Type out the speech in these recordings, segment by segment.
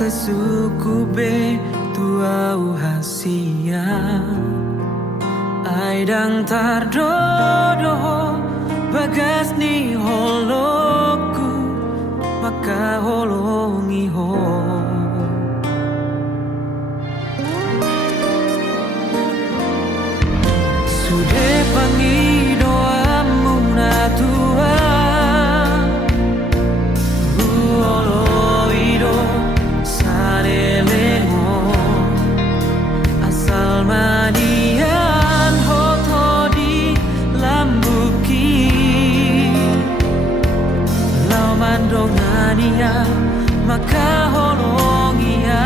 sesuku be tuau hasia ai dang tardodo bagas ni holoku makaholongi ho. Sude pangi doamu na Tuhan, uolo ido sarelengo asal manian hoto di lambuki lau mandongania makaholongia.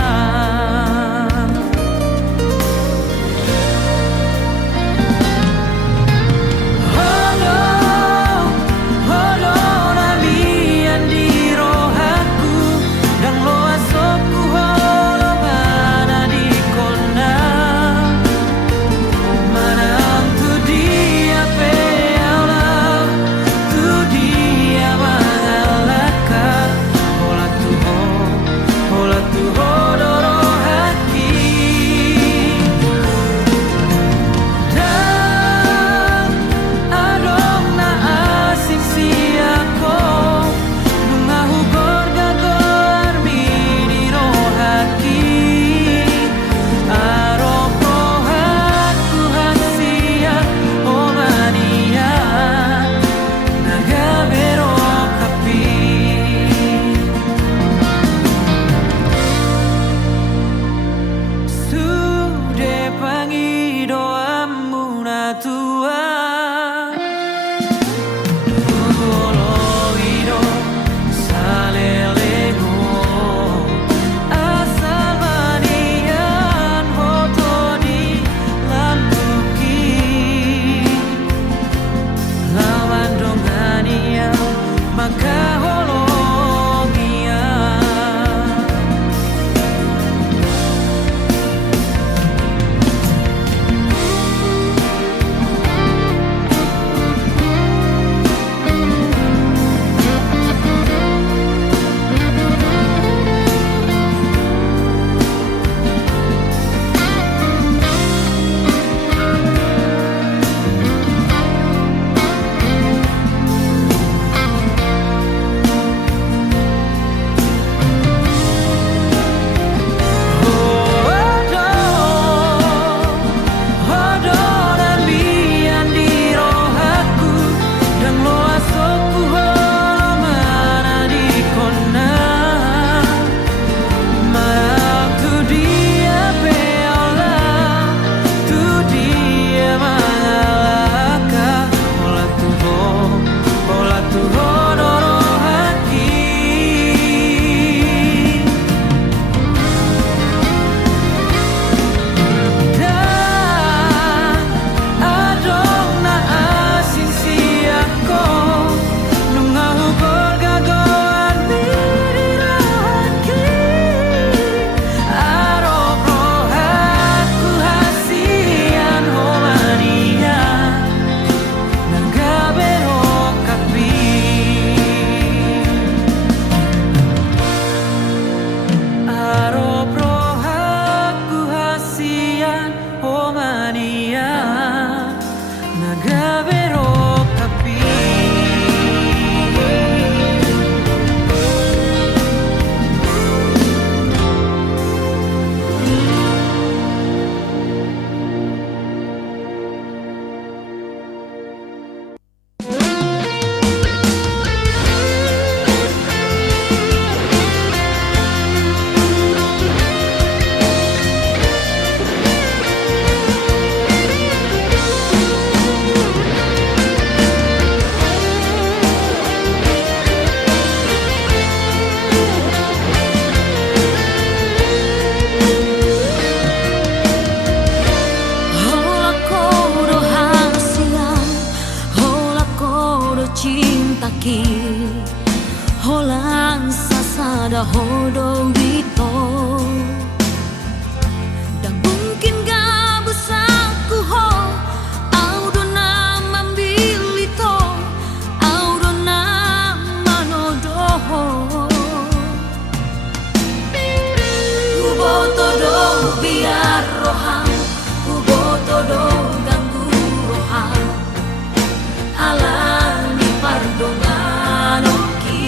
Holang sasada hodo wito dan mungkin gak besaku ho audona mambilito audona manodoho uboto do biar roham uboto do ganggu roham alani pardongan oki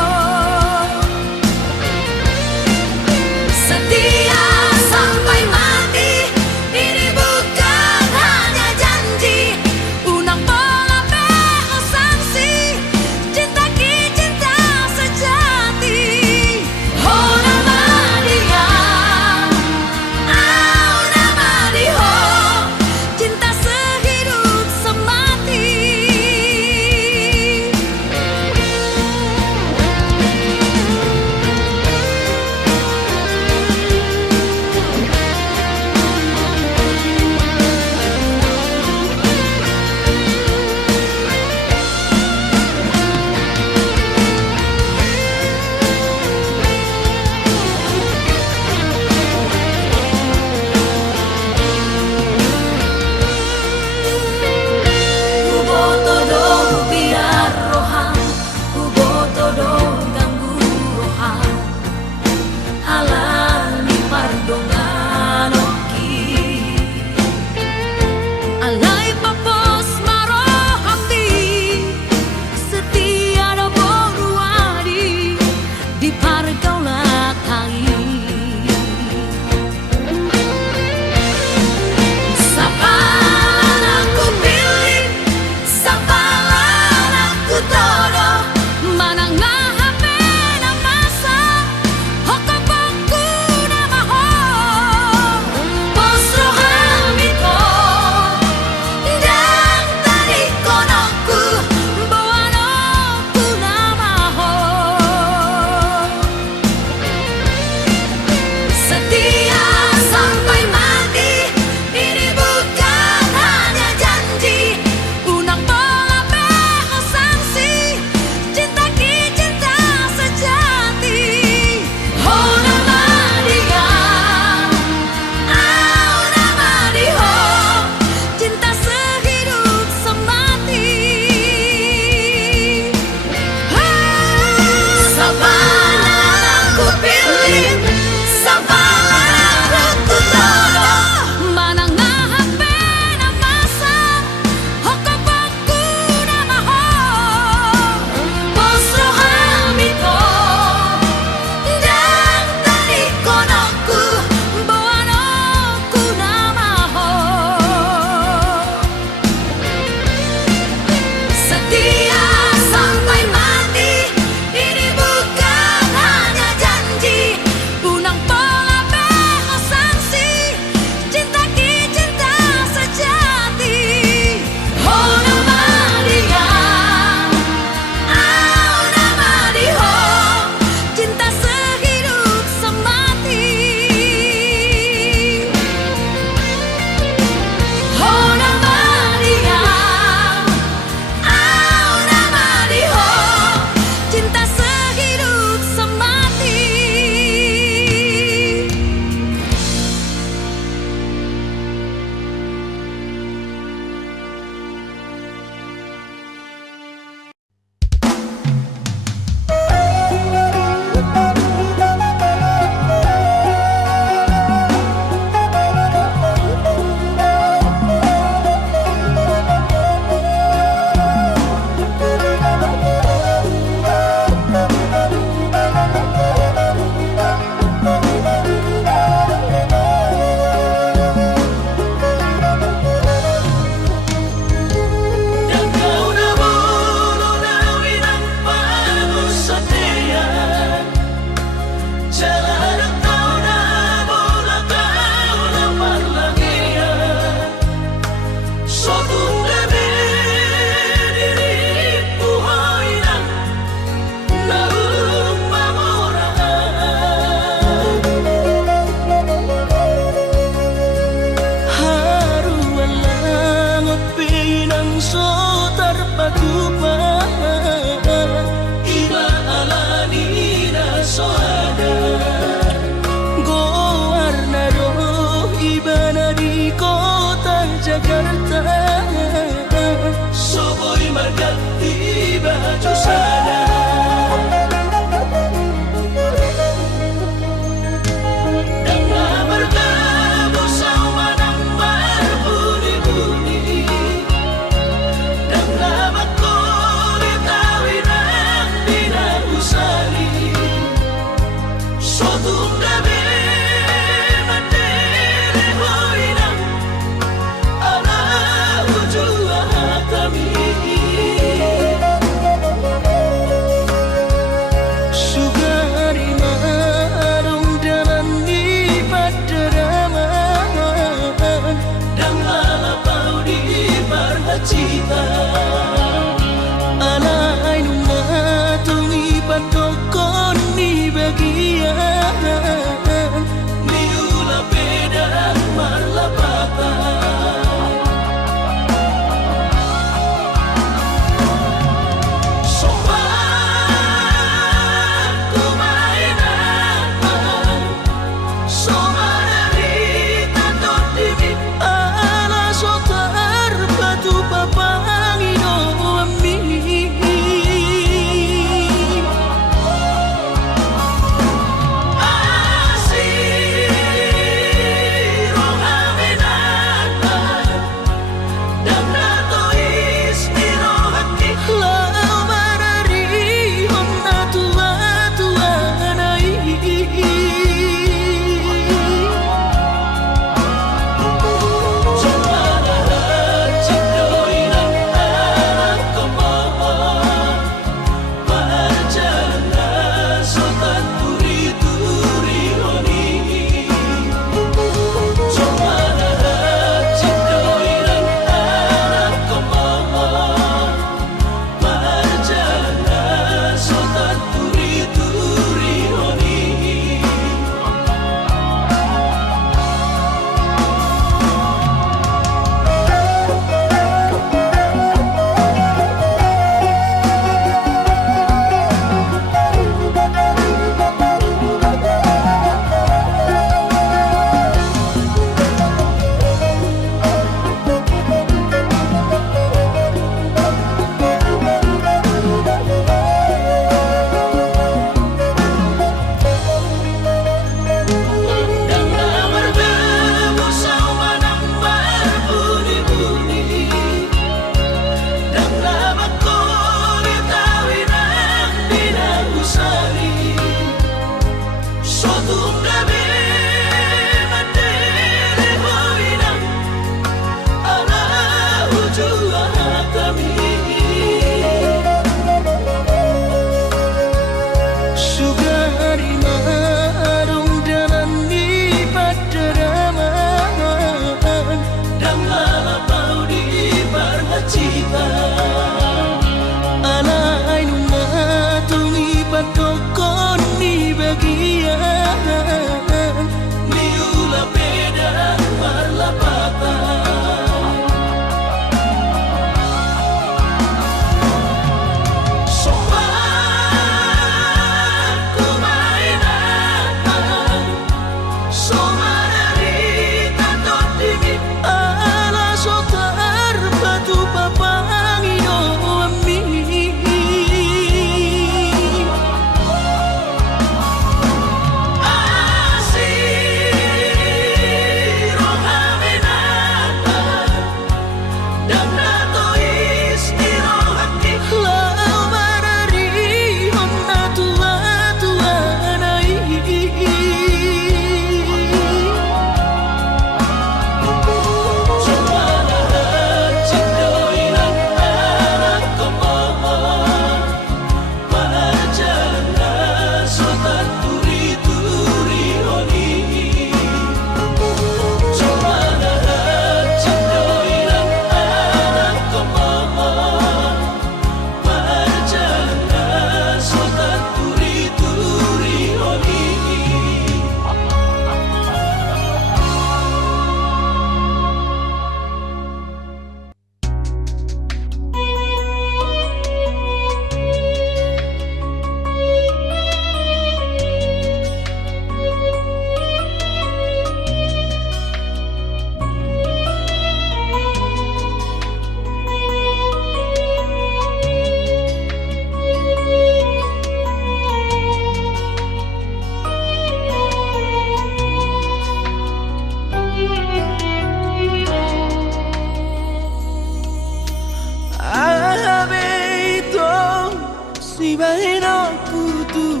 Ibahin aku tuh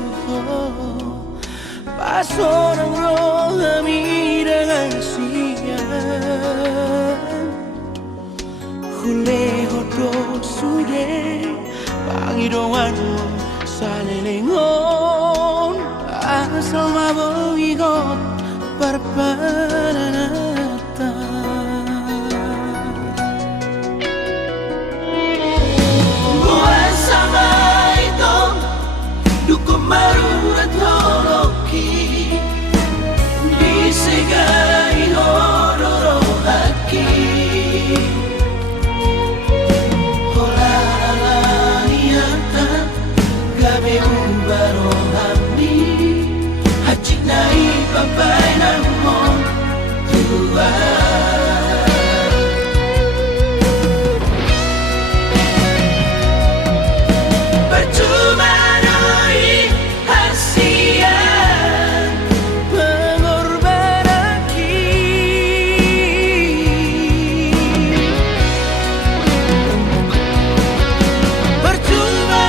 pas orang roh kami dengan siang Hule hodok sude Pangidoan salelengon Asal mabong ikot perpanata Buat sama itu Duko marurat holoki Disegai hororo haki Gabe ubaro hamni Hachik nai papai namon tua Percuma noi hasian Pengorbanan Percuma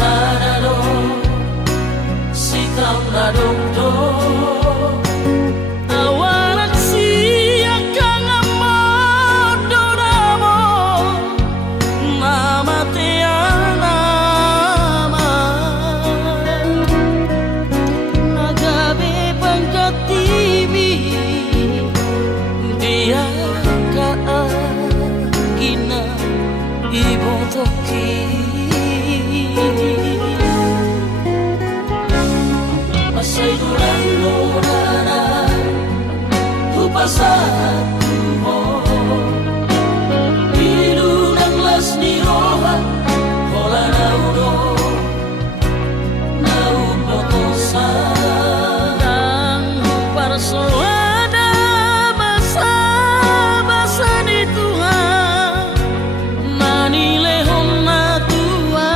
sana do sitam na do Awarak siya kang amado namo Mamatian naman Nagabi pangkatibi Dia kaagina ibotoki Masay dulang-dulana Hupasahan mo Pilu ng las ni Roha Hola na uno Na upotosan Ang parsoada basa-basa ni Tuhan Manilehon na Tuhan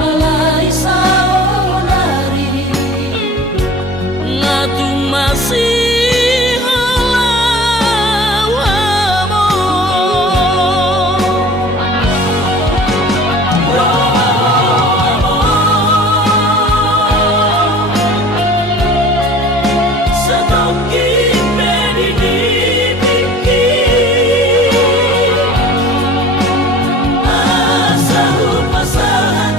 Alay sa onari Nga tumasih halawa mo Sa tongking pinibigin Asa hupasahan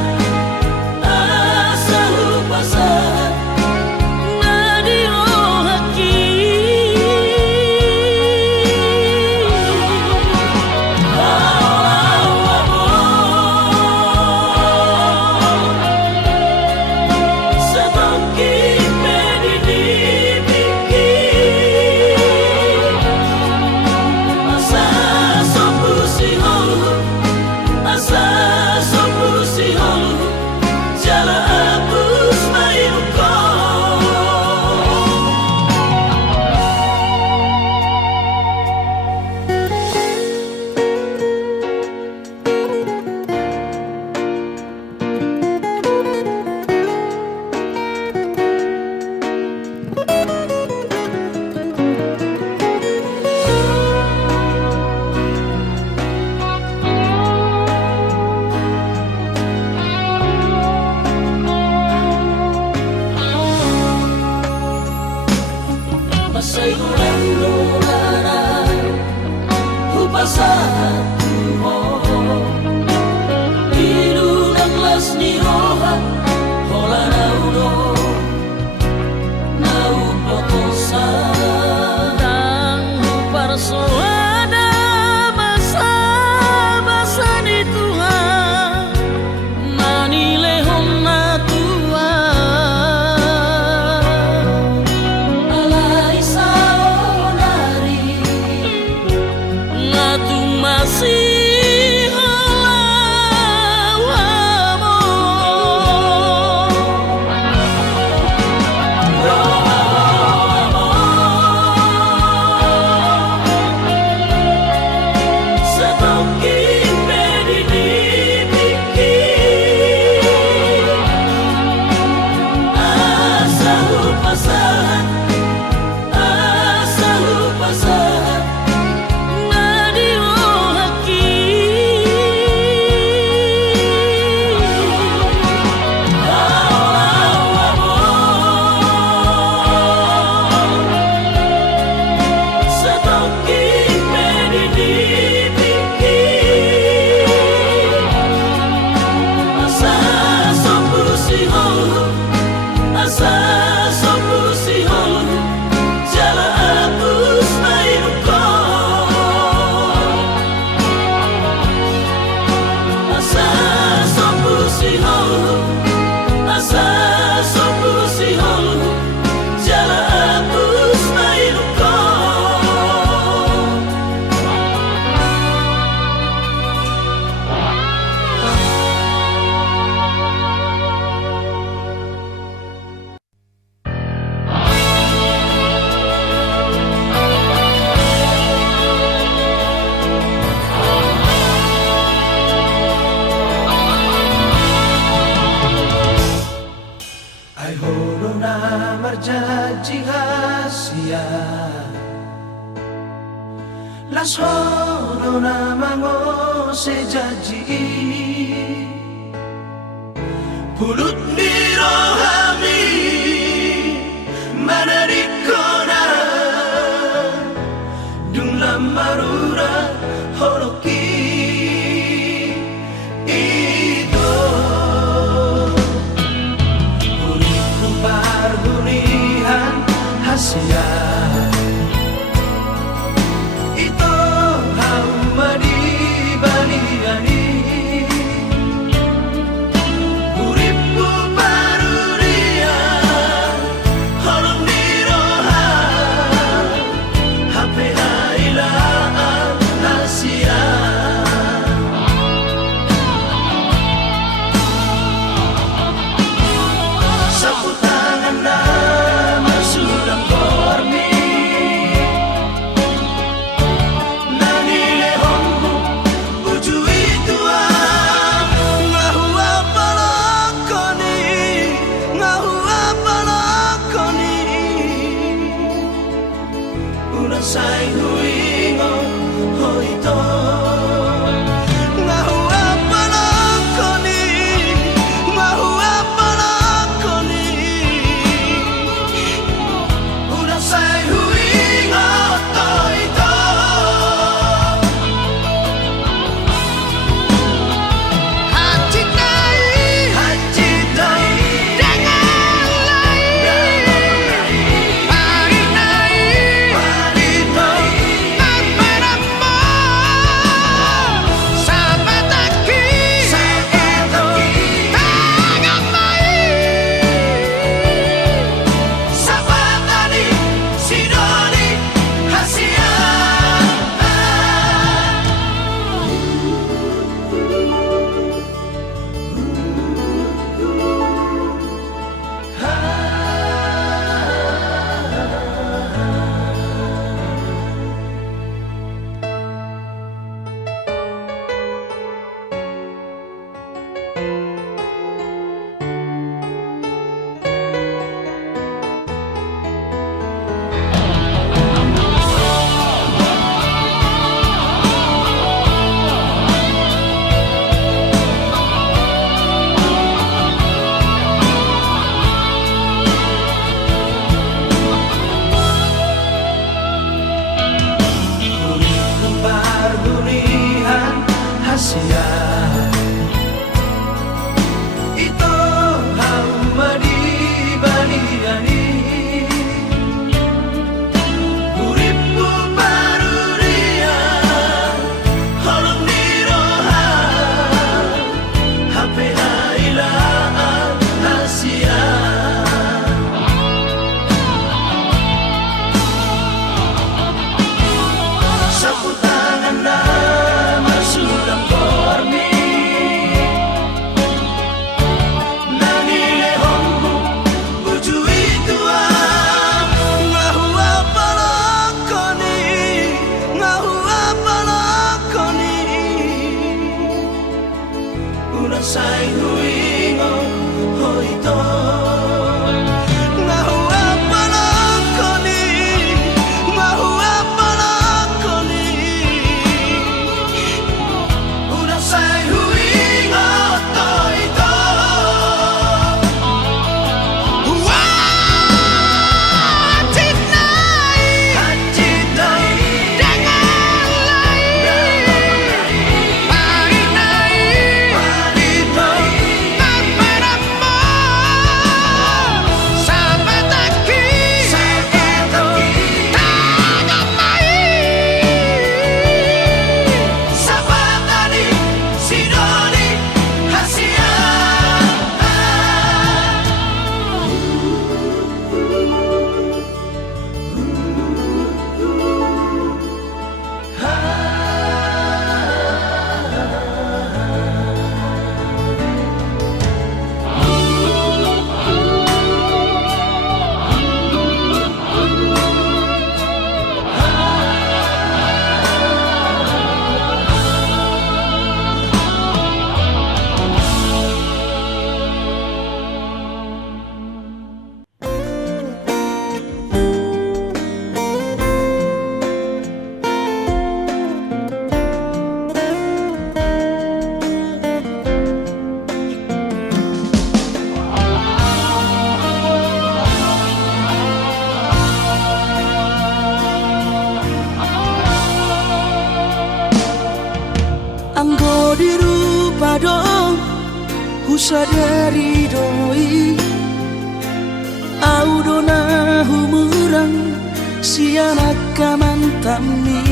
Asa hupasahan Na dirohaki Sa tongking pinibigin Asa sompusihon Asa sompusihon Jala hapus mainuko Masay dulang-dulana Hupasahan mo Pilu ng las ni Roha Hola na uno Na upotosan Ang parsoada basa-basa ni Tuhan Manilehon na Tuhan Alay sa onari Nga tumasih halawa mo Sa tongking pinibigin Asa hupasahan Asa hupasahan Na dirohaki Sa tongking pinibigin Asa sompusihon Asa sompusihon Jala hapus mainuko Asa sompusihon Asa sompusihon Jala hapus mainuko Ay holo na marjanji hasia Las holo na mangon sejanji Pulut mirohami manarikona Dung lamarura holoki Ito Ulit pargunihan hasia Ito haumadi baliani Uripu paruria Holong diroha Hape hailaan hasia Sapu tangan nama sudah kormi Nanile hombu uju itu Ngahu apa lakoni Ngahu apa lakoni Una sai huingo hoito Ngahu apa lakoni Ngahu apa lakoni Una sai huingo hoito Pargunihan hasia Ito haumadi baliani Uripu paruria Holong diroha Hape hailaan hasia Sapu tangan nama sudah kormi Nanile hombu uju itu Ngahu apa lakoni Ngahu apa lakoni Una sai huingo hoito Ngahu apa lakoni Ngahu apa lakoni Una sai huingo hoito Hacinai sadari doi au dona humurang sianak kamantami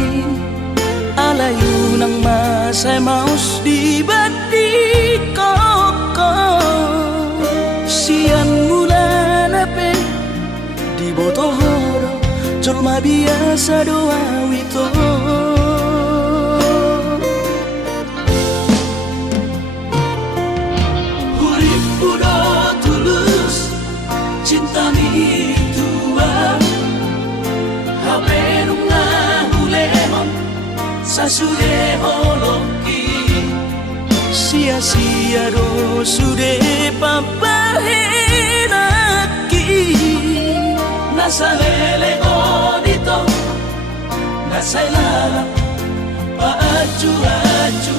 alayu nang masay maus di bati koko sian mula nape di botohoro colma biasa doa wito cinta mi tua hape nunga hulemon sasude holoki sia-sia do sude papahenaki nasalele odito nasailala paaju-aju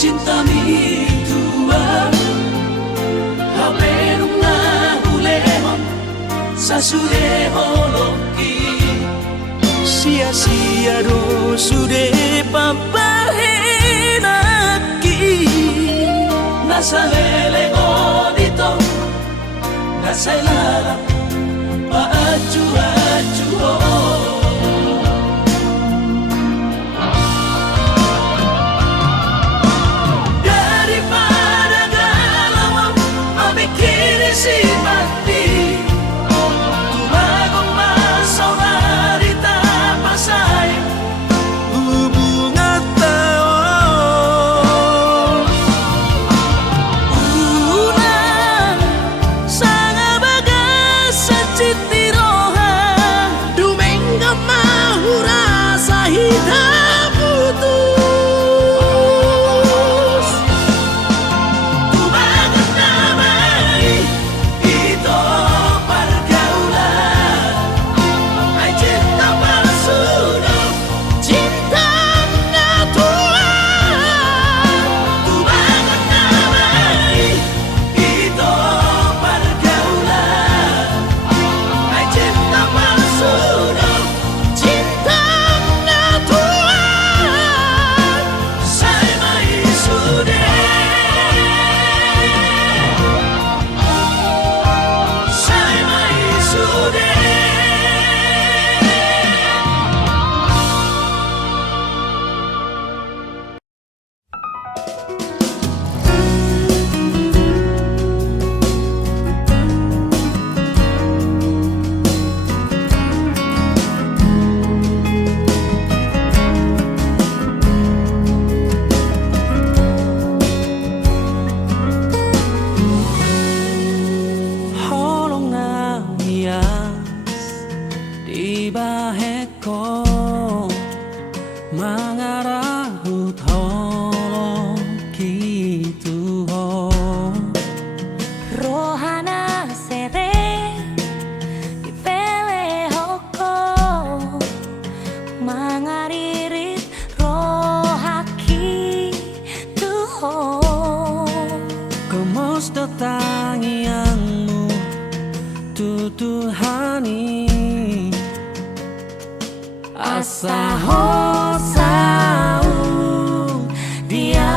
cinta mi tua hape nunga hulemon sasude holoki sia-sia do sude papahenaki nasalele odito nasailala paaju-aju si mati tumagong masaurari tapasay hubungan tao tangianmu tutuhani asa hosau dia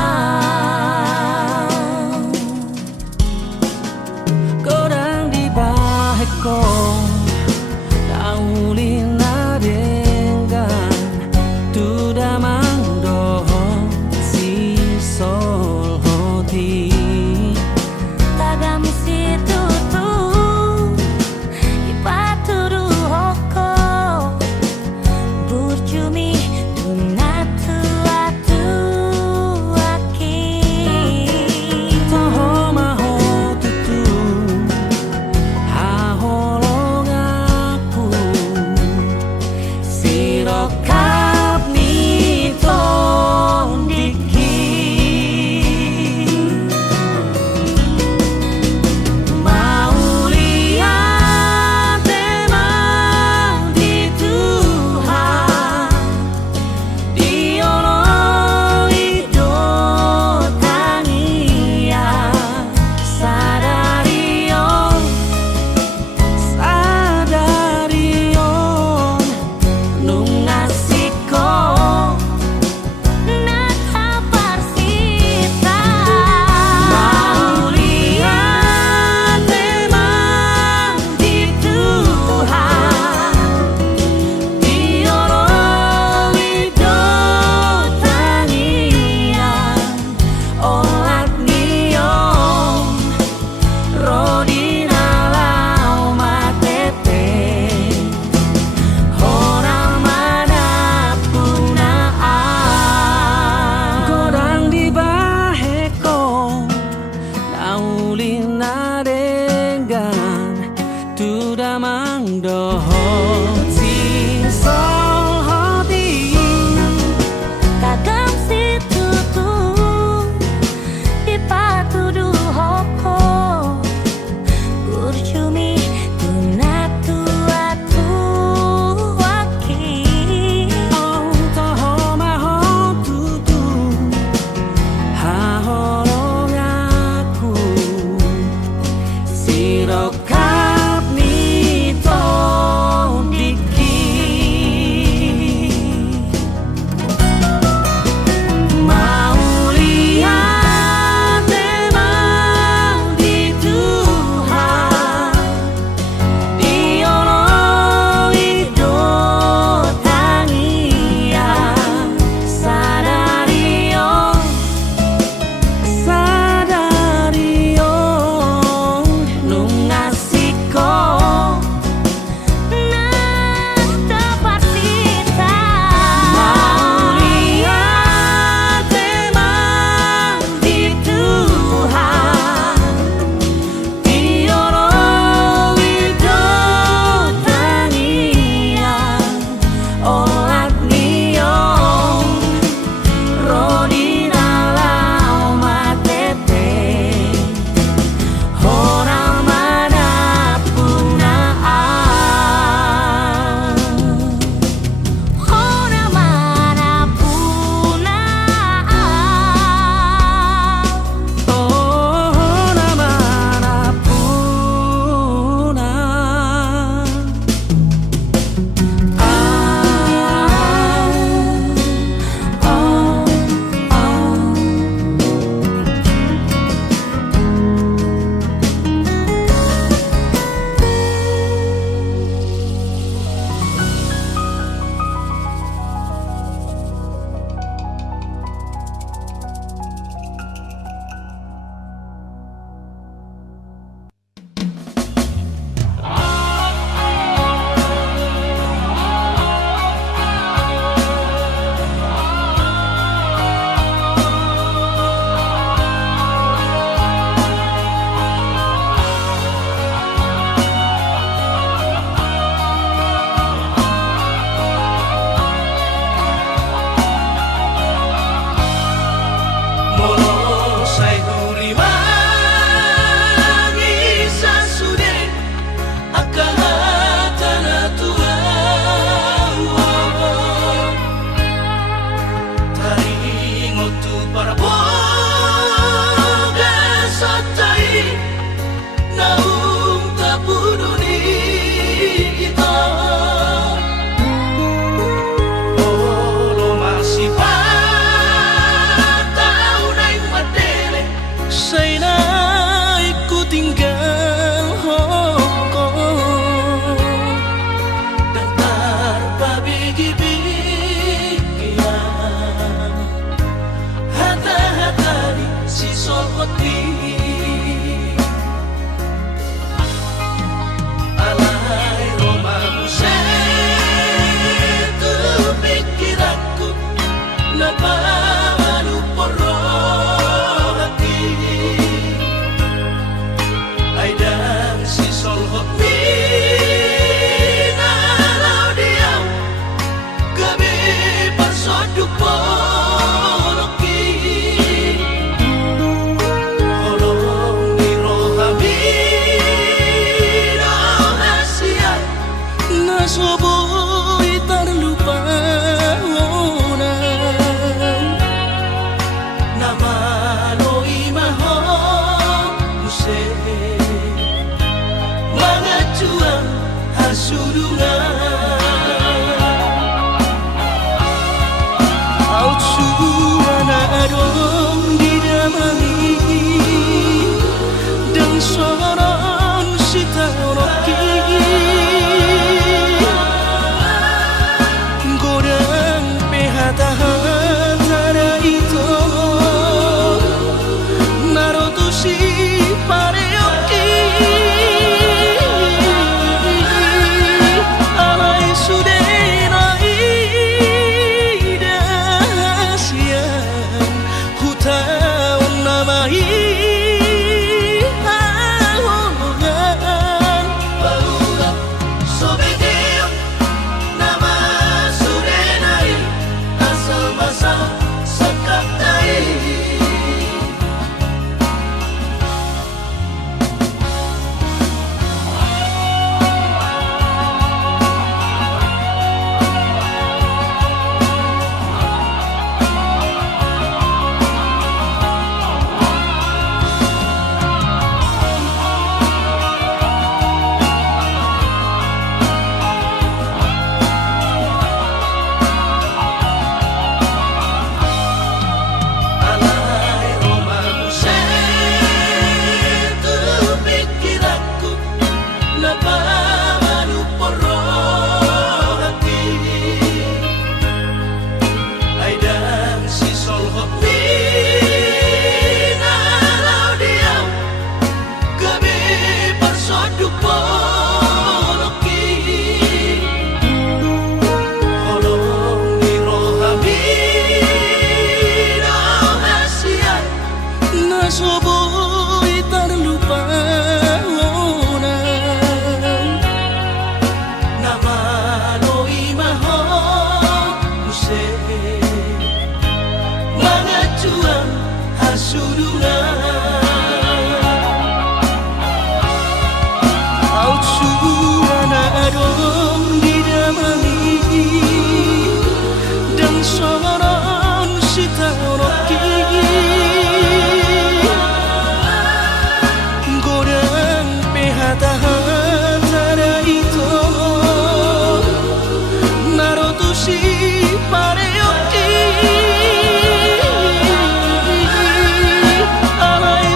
godang di baheko daulina dengan tuda mangdoho si sol hoti Tagam situ tu ipaturu hoko burjumi tunatu atu aki toho maho tutu haholong aku sirokap nito diki mau lihat emang di Tuhan diolong hidup tania sadarion nungasiko nakaparsita mau lihat emang di Tuhan diolong hidup tania olat niom rodina lau matete orang mana punaan godang di baheko daulina dengan tuda mangdoho si sol hoti Tagam situ tu ipatudu hoko burjumi tunatu atu aki oh toho maho tutu haholong aku sirokap nito diki mau lihat emang di Tuhan diolong hidup tania sadarion nungasiko nakaparsita mau lihat emang di Tuhan diolong hidup tania olat niom rodina lau matete orang mana punaan orang mana punaan orang mana punaan para boga sa tayo hoti alai romamu tu pikiranku napanu poro hati aidang si sol hoti nalau diam gabe pasoduk poloki holong di rohami rahasia nasoboy terlupa orang nama no imaho muse mangacuan hasudungan Autsuana adong didamani dan soron sitanoki godang pehata-hata itu narotusi pareoki alai sudena idasian hutaun namai ahongan barulah sobedeam nama sudenai asal masa sakatai alai romamu tu pikiranku napanu poro hati aidang si sol hoti nalau diam gabe pasoduk poloki holong di rohami rahasia nasoboy terlupa orang nama no imaho muse mangacuan hasudungan Autsuana adong didamani dan soron sitanoki godang pehata-hata itu narotusi pareoki alai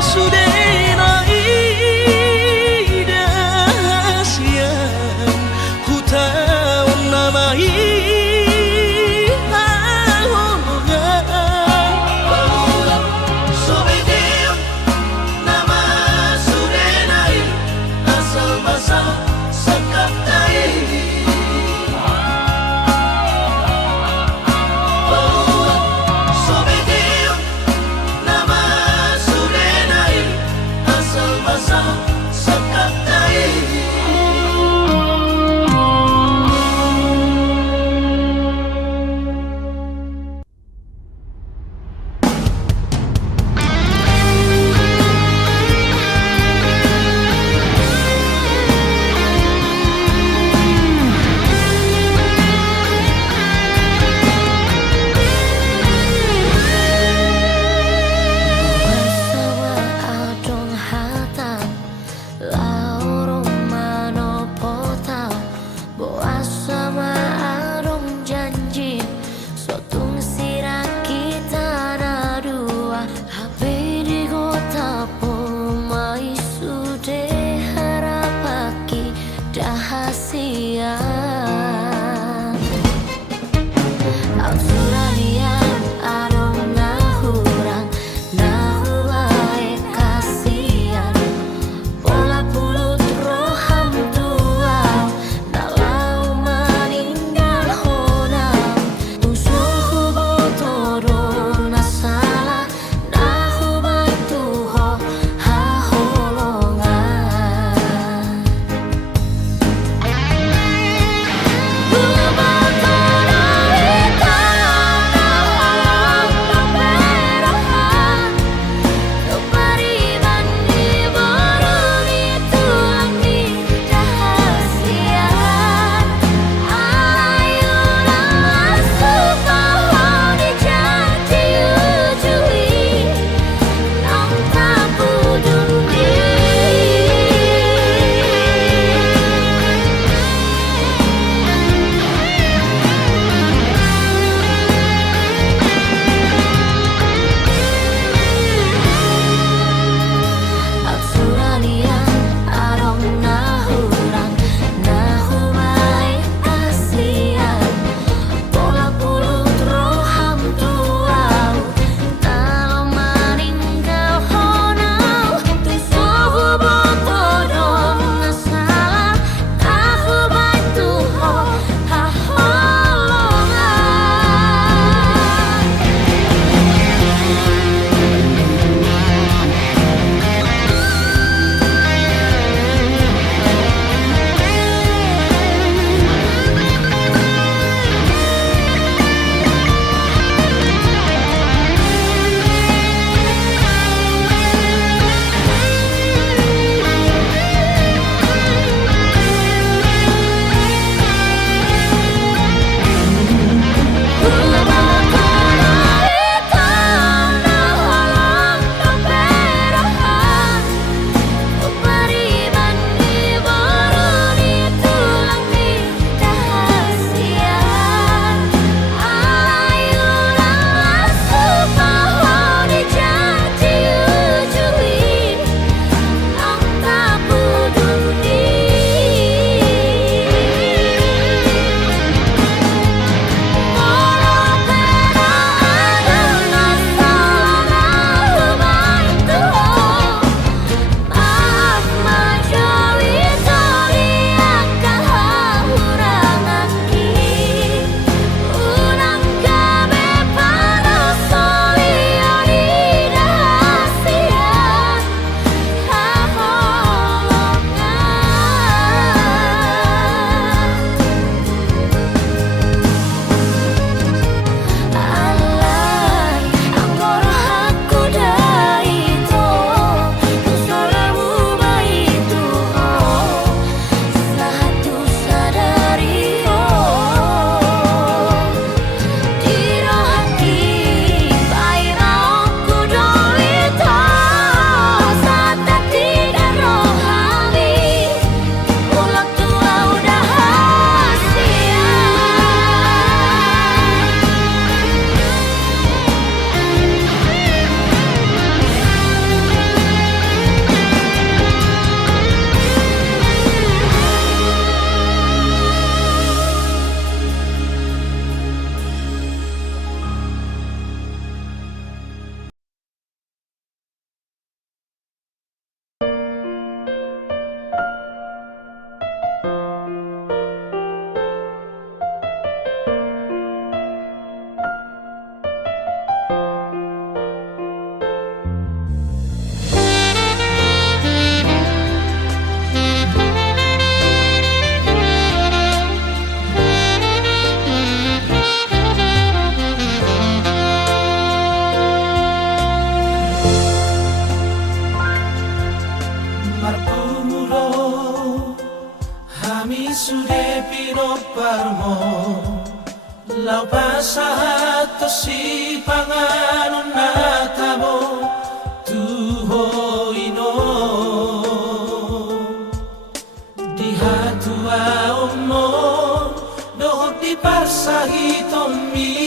Tau pasahat to si panganon natabo tuhoino diha tua omo dohok di parsahitomi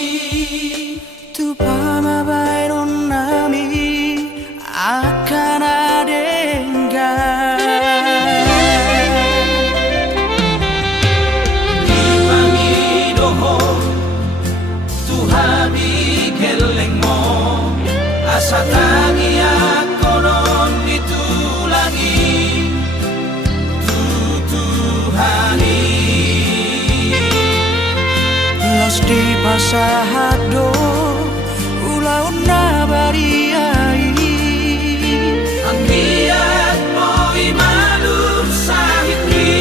tu pamabayron nami akan adenggan di pangidoho tuhami keleng mo asa tangi ako non ditulangi tutuhani los di pasahado ulaon na bariai ang biyak mo'y malum sa hikri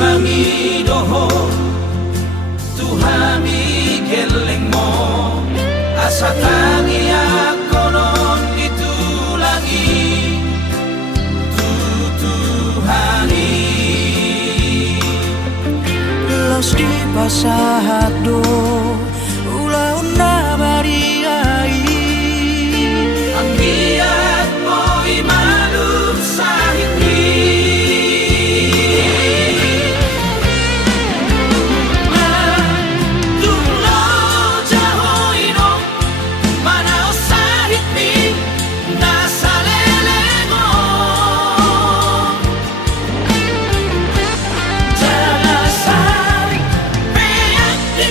Pangidoho tuhami keleng mo asa tangi ako non ditulangi tutuhani los di pasahado ulaon na bariai ang biyak mo'y malum sa hikri Di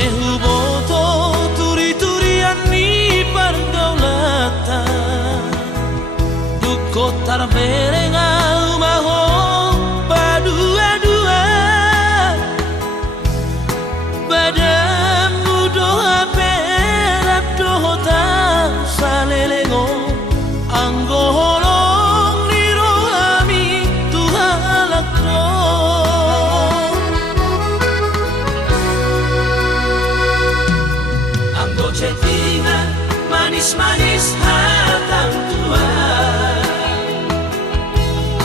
Behuboto turi-turian ni pergaulatan Duko tarberengau maho padua-dua Badamu doa perat doa tak salelengo Anggo holong ni rohami tuhalak do Anggo chattingan manis-manis hatang tua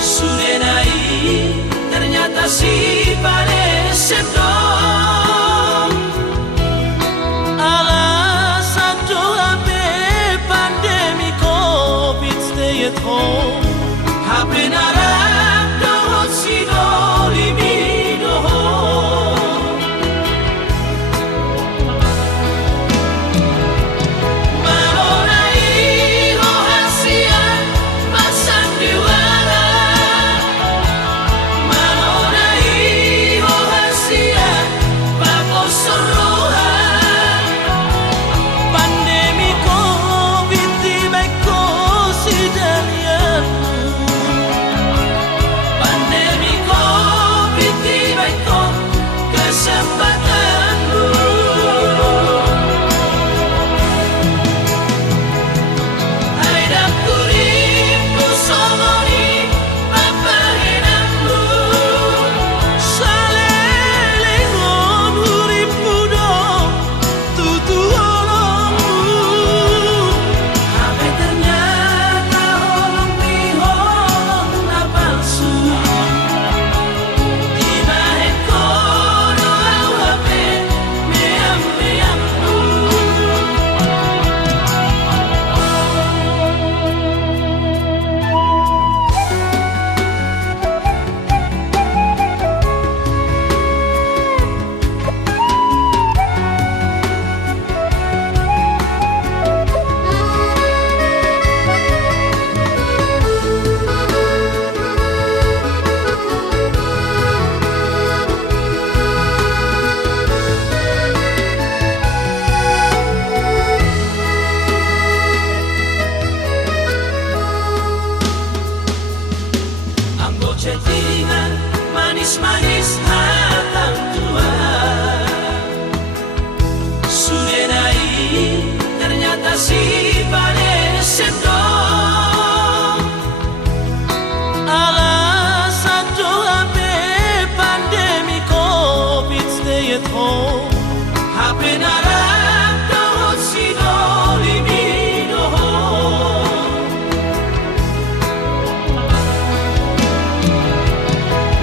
Sudenai ternyata si pareset dong Alasan doa be pandemi COVID stay at home HP narap dohot si doli bidohon Malonai rohasian masang diwara Malonai rohasian babosor rohan Pandemi COVID tiba ko si dalian Pandemi COVID tiba ko kesempatanmu Aidap kuripku songoni papahenangmu Salelengon huripmu dong tutu holongmu Hape ternyata holong di holong na palsu Ibahet ko doau hape meam-meammu Anggo chattingan manis-manis hatang tua Sudenai ternyata si pareset dong Alasan doa be pandemi COVID stay at home HP narap dohot si doli bidohon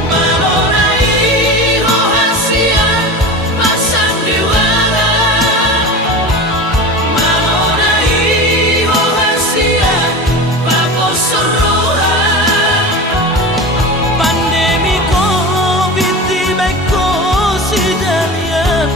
Malonai rohasian masang diwara Malonai rohasian babosor rohan Pandemi COVID tiba ko si dalian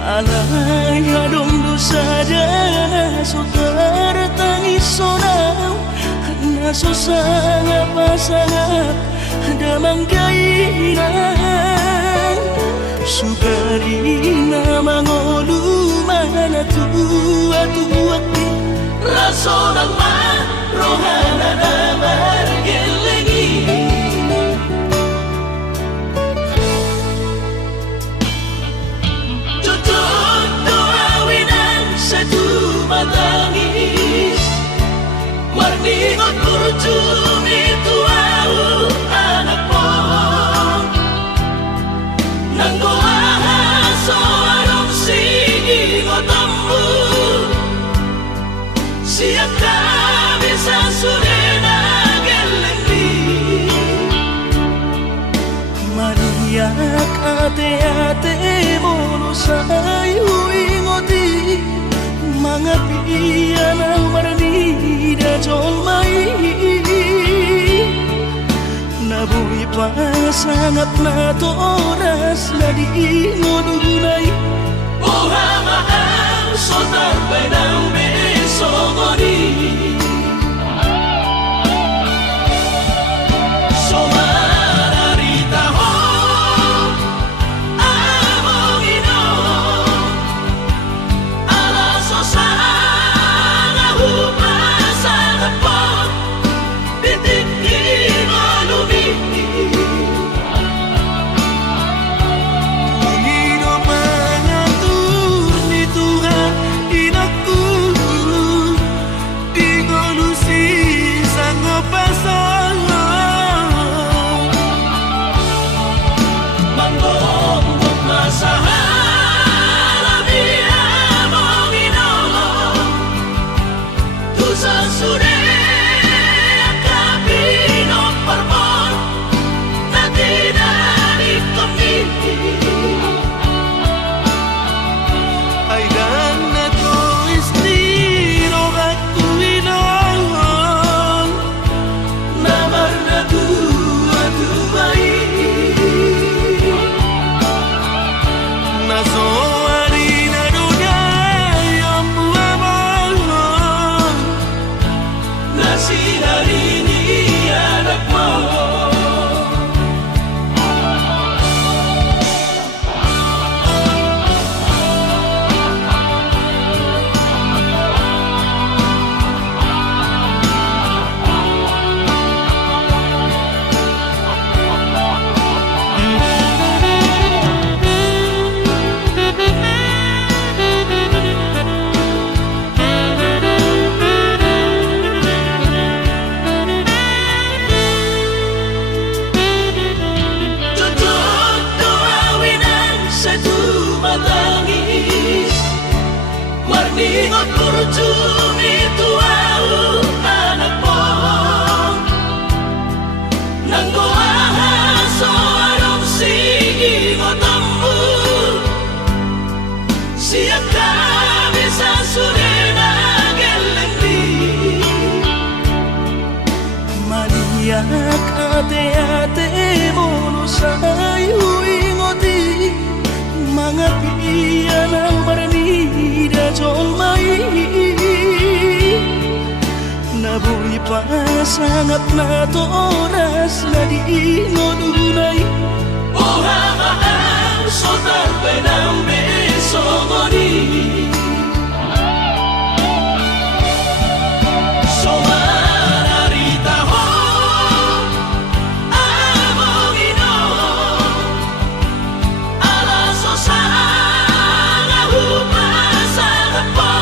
Alay adong dosa jana so tertangis sonau naso sangap pasangap damang kainan sukarina mangolu mana tua-tua raso ng rohana na margelengi Tutup doawinan sa tumatangis Marningot kurjumi tuau anak mo Nang goahaso anong sigingot ambu Siap kami sa surena gelengdi Mariak ate-ate mono sayu ingoti Mga piyan ang maranida jol mai Nabuhi pa sangat na toras na di ngodunay Buhamaan sotar benang besogoni Somararita ho Amongino Alaso sana hupasana po Bitik lumiti Pangino mengatur ni Tuhan inakku Di ngolusi sanggup pasangan Manggong masahala biya mong inolong Tusa sure akapino parmon Na tinanip komiti Ay dan na to istiro at tuwinang Namar na tua-tuai Naso harina dunay ang buwamang Na sinarini anak mo Tutup doawinan sa tumatangis Marningot kurjumi tuau anak mo Nang goahaso anong sigingot ambu Siap kami sa surena gelengdi Mariak ate-ate mono sayu ingoti Mga piyan ang maranida jol mai Nabuhi pa sangat na toras na di ngodunay Buhamaan sotar benang besogoni Somararita ho Amongino Alaso sana hupasana po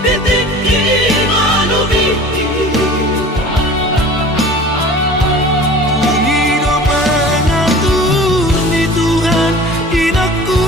Bitik lumiti Pangino mengatur ni Tuhan inakku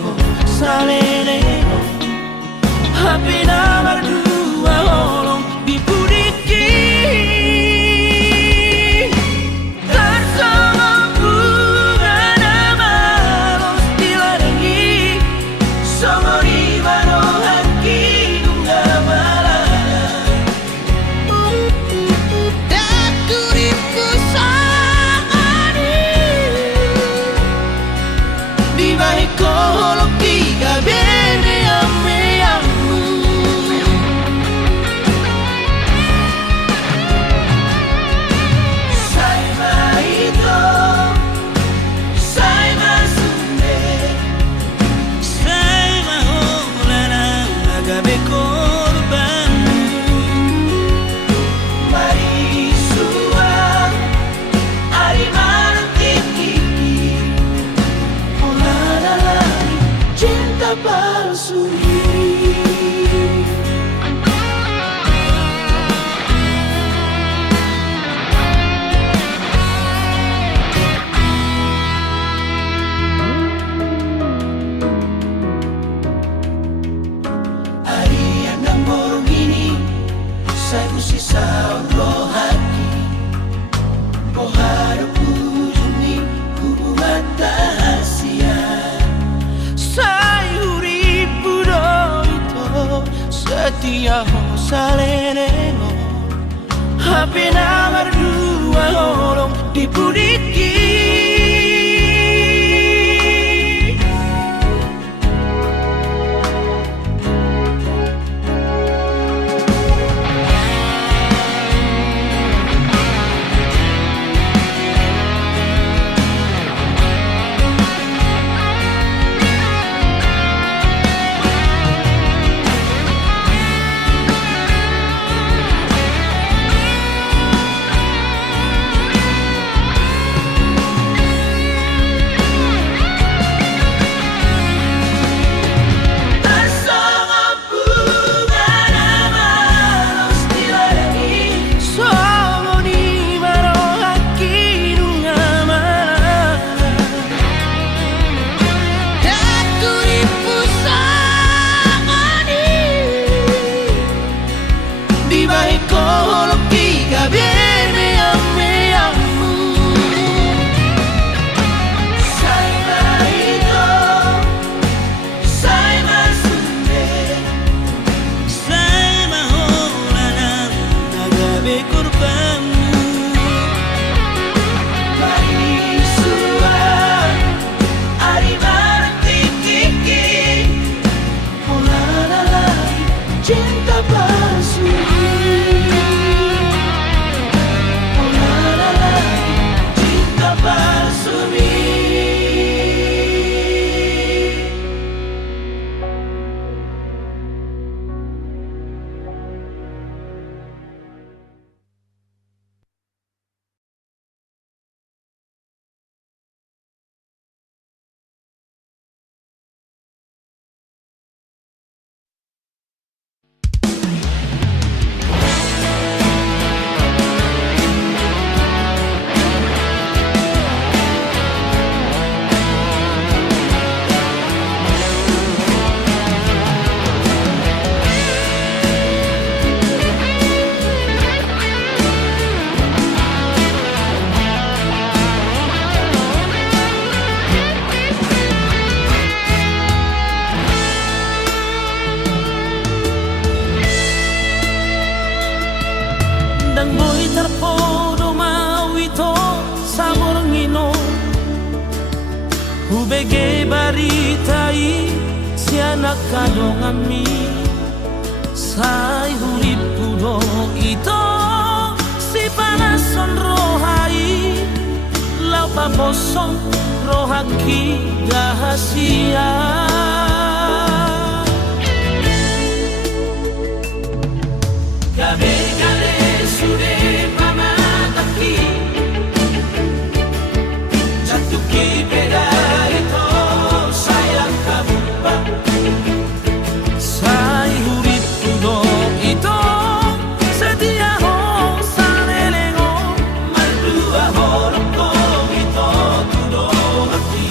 ho saleleo Apena berdua holong dipudiki Bersama bunga nama los diladengi Sama di mano haki dunga malana Daku dipusangani Di balik kolok tiga bene ame-amu Saima ito Saima sunde Saima holana agabe korban Mari suang Ari mantik-tiki Holana lagi cinta palsu Hari yang borong ini Saya kusisa roh hati Kau harap ujungi hubungan rahasia Saya uripu doito Setia ho salereno Apena berdua holong dipudiki Di balik kolok tiga bene ame-amu Saima ito Saima sunde Saima holana agabe korbanmu Mari suang Ari mantik-tiki Holana lagi cinta palsu Dang boy tarpodo mawito samorngino Hubege baritai sianak kadongami Sai huripudo ito si panason rohai Lau pabosong rohaki rahasia Gabe-gabe sude pamataki Jatuki beda ito sayang kabumba Sai hurip pudo ito setia ho salelego Maldua horong ko ito tudo hati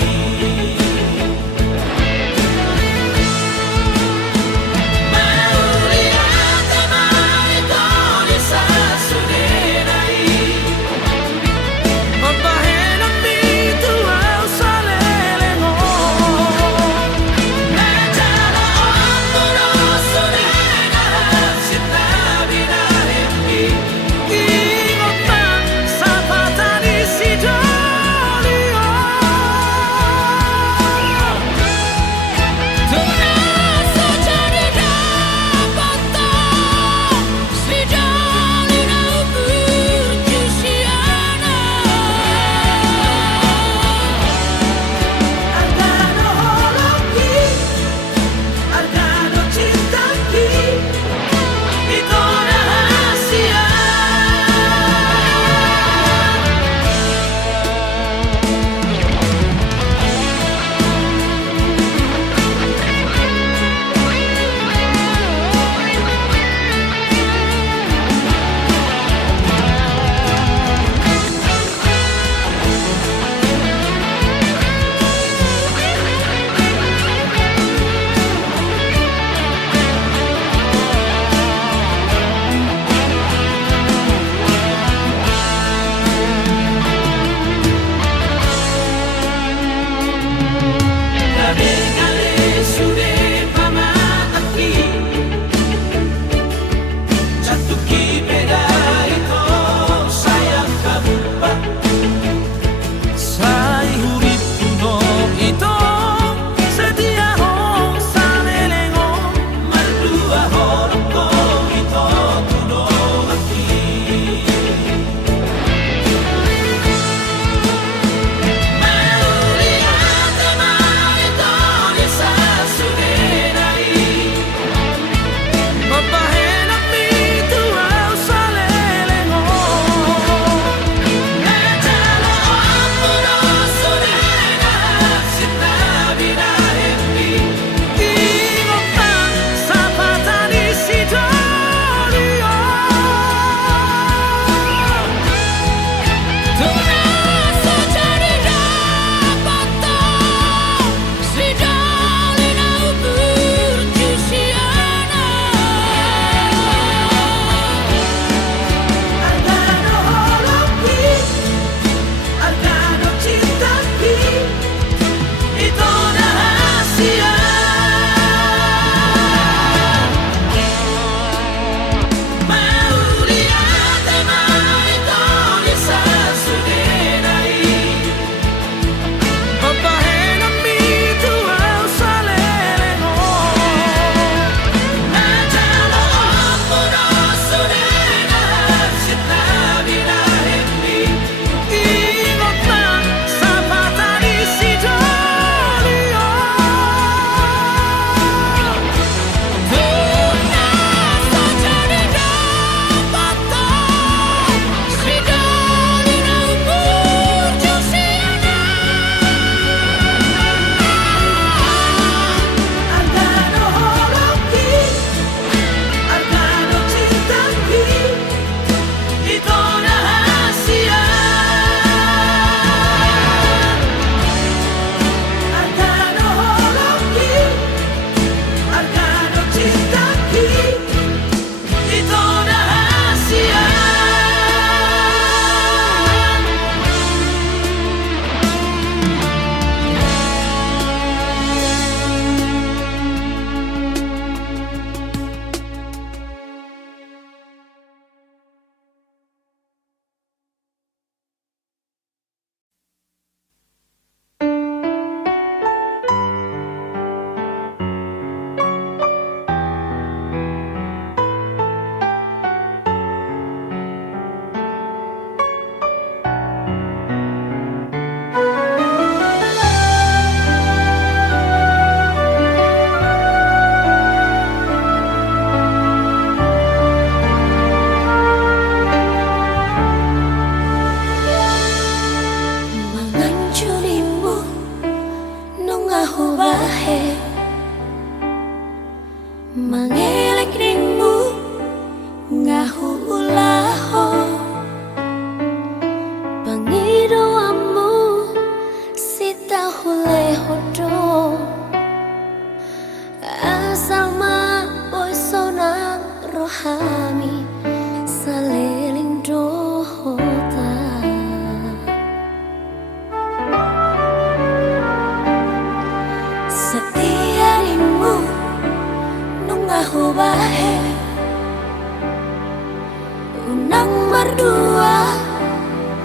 berdua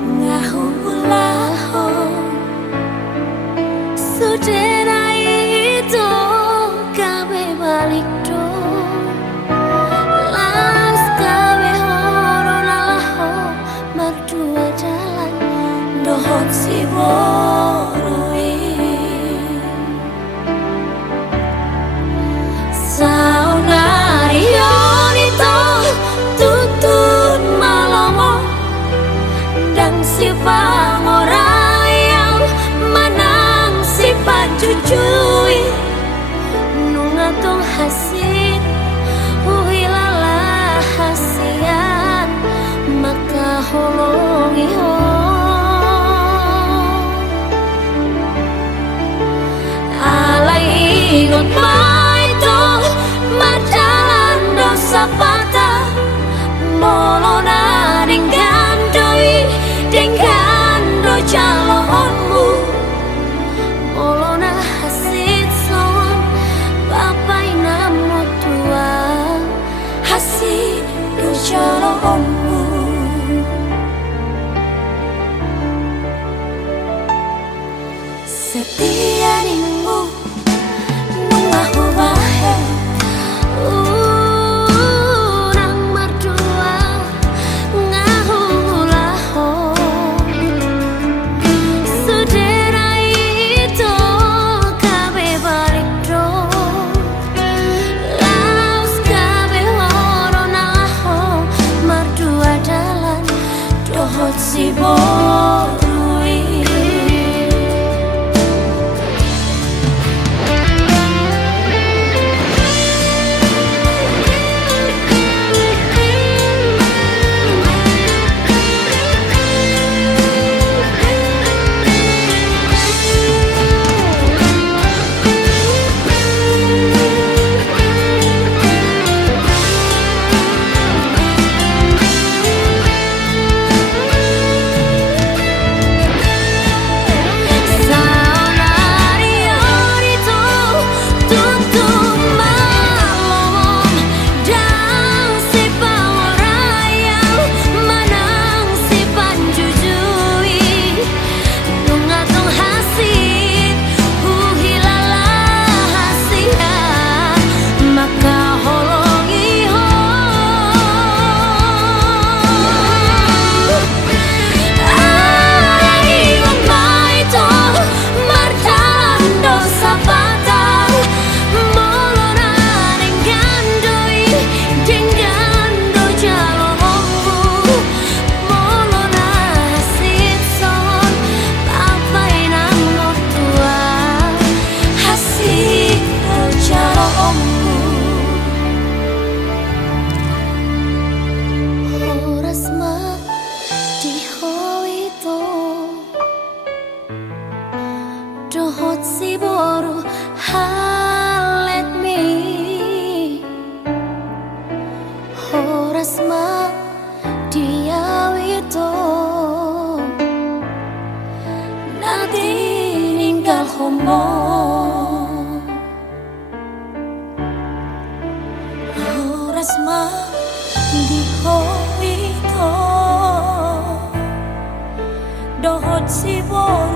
ngahulaho sudena itu kabe balik do las kabe horo nalaho berdua jalan dohot si borui si pangorayang manang si pancucuy nungatong hasit uhilala hasian maka holongi ho alay ingot maito majalan dosa patah molo na dinggan doi dengan rojalonmu molona hasit son bapai namo tua hasit rojalonmu setia dingmu nungahu bahe si borui dohot si boru halet mi horas ma dia wito nanti ninggal homo horas ma di wito dohot si boru